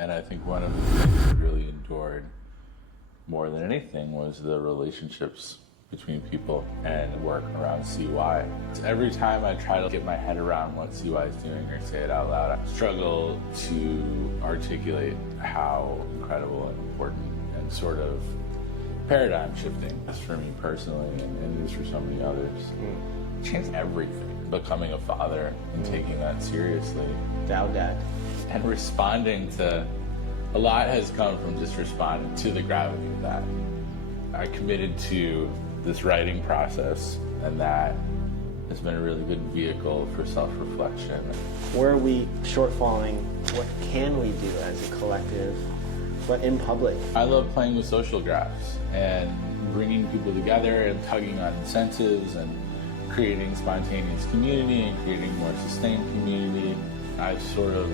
And I think one of the things that really endured more than anything was the relationships between people and work around CY. So every time I try to get my head around what CY is doing or say it out loud, I struggle to articulate how incredible and important and sort of paradigm shifting is for me personally, and it is for so many others. It changed everything. Becoming a father and taking that seriously. Dad. And responding to, a lot has come from just responding to the gravity of that. I committed to this writing process, and that has been a really good vehicle for self-reflection. Where are we shortfalling? What can we do as a collective, but in public? I love playing with social graphs and bringing people together and tugging on incentives and creating spontaneous community and creating more sustained community. I've sort of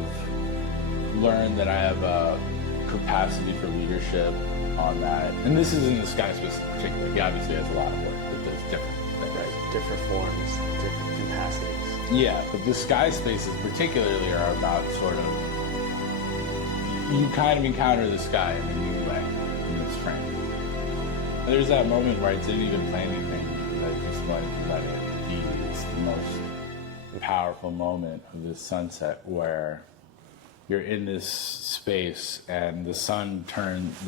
learned that I have a capacity for leadership on that. And this is in the skyspace in particular. He obviously has a lot of work that does different things. Right, different forms, different capacities. Yeah, but the sky spaces particularly are about sort of, you kind of encounter the sky in a new way in this frame. There's that moment where I didn't even play anything because I just wanted to let it be. It's the most powerful moment of this sunset where you're in this space and the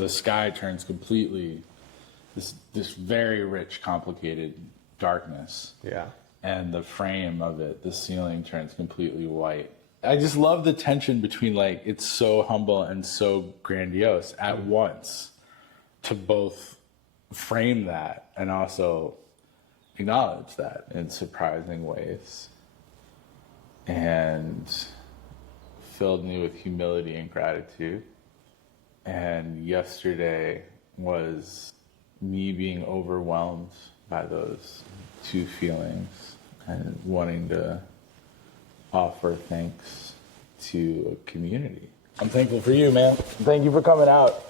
sky turns completely, this very rich, complicated darkness. Yeah. And the frame of it, the ceiling turns completely white. I just love the tension between, like, it's so humble and so grandiose at once, to both frame that and also acknowledge that in surprising ways. And filled me with humility and gratitude. And yesterday was me being overwhelmed by those two feelings and wanting to offer thanks to a community. I'm thankful for you, man. Thank you for coming out.